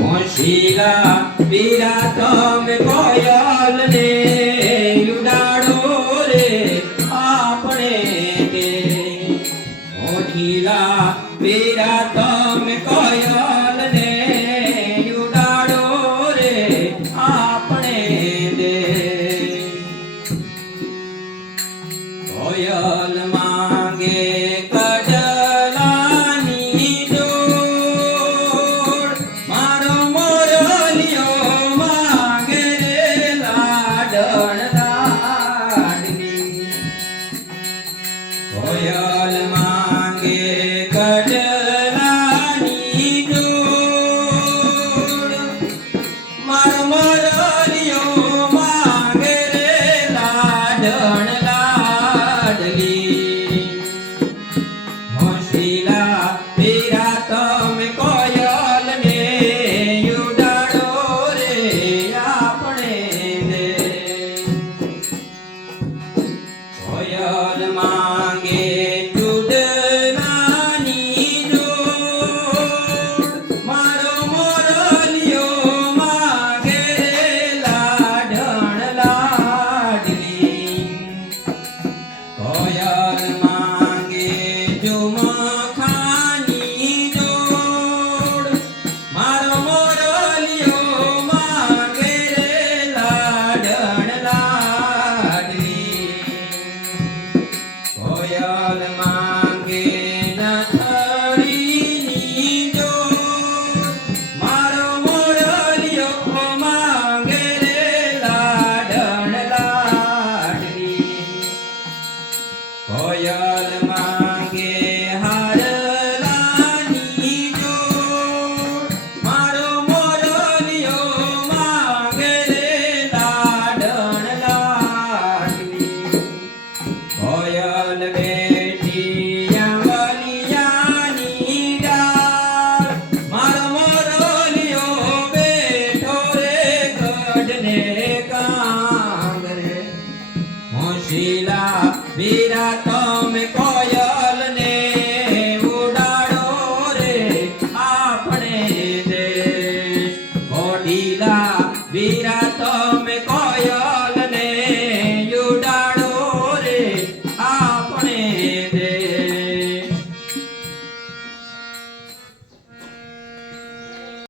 હોશિલા પીરા તમે કોયલ ને ઉડાડો રે આપણે તે હોશિલા પીરા તમે કોયલ ને ઉડાડો રે આપણે દે કોયલ માંગે કોયલ માંગે કડલાની જોડ મારો મોરલિયો માંગે રે લાડણ લાડલી હોશિલા પીરા તમે કોયલ ને ઉડાડો રે આપણે દે કોયલ માંગે કોયલ માંગે નથડીની જોડ મારો મોરલિયો માંગે રે લાડણ લાડલી કોયલ માંગે હારલાની જોડ મારો મોરલિયો માંગે રે લાડણ લાડલી કોયલ હોશિલા પીરા તમે કોયલ ને ઉડાડો રે આપણે દેશ હોશિલા પીરા તમે